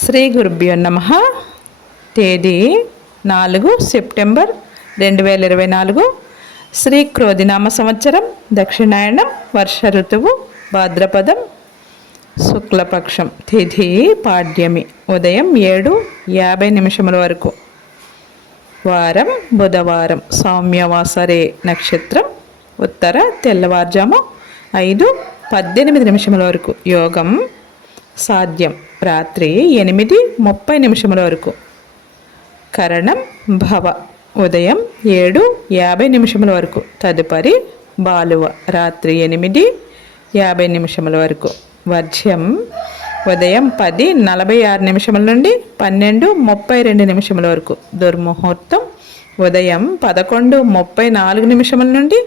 శ్రీ గురుభ్యో నమః. తేదీ 4 సెప్టెంబర్ 2024. శ్రీ క్రోధినామ సంవత్సరం, దక్షిణాయనం, వర్ష ఋతువు, భాద్రపదం, శుక్లపక్షం. తిథి పాడ్యమి, ఉదయం 7:50 వరకు. వారం బుధవారం, సౌమ్యవాసరే నక్షత్రం, ఉత్తర తెల్లవారుజాము 5:18 వరకు. యోగం సాధ్యం రాత్రి 8:30 వరకు. కరణం భవ, ఉదయం 7:50 వరకు. తదుపరి బాలువ, రాత్రి 8:50 వరకు. వర్జ్యం ఉదయం 10:46 నుండి 12:32 వరకు. దుర్ముహూర్తం ఉదయం 11:34 నుండి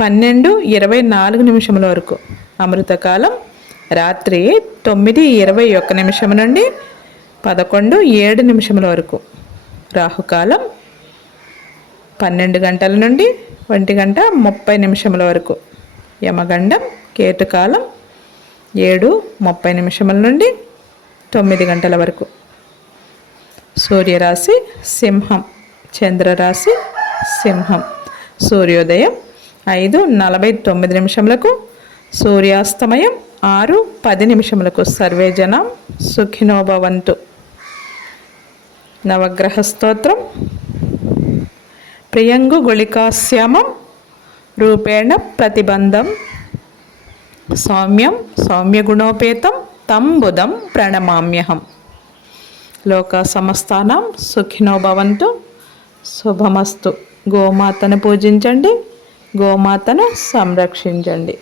12:24 వరకు. అమృతకాలం రాత్రి 9:21 నుండి 11:07 వరకు. రాహుకాలం 12 గంటల నుండి 1:30 వరకు. యమగండం కేతుకాలం 7:30 నుండి 9 గంటల వరకు. సూర్యరాశి సింహం, చంద్రరాశి సింహం. సూర్యోదయం 5:49, సూర్యాస్తమయం 6:10. సర్వే జనం సుఖినో భవంతు. నవగ్రహ స్తోత్రం. ప్రియంగు గుళికాశ్యామం రూపేణ ప్రతిబంధం, సౌమ్యం సౌమ్యగుణోపేతం తం బుధం ప్రణమామ్యహం. లోకా సమస్తానాం సుఖినో భవంతు. శుభమస్తు. గోమాతను పూజించండి, గోమాతను సంరక్షించండి.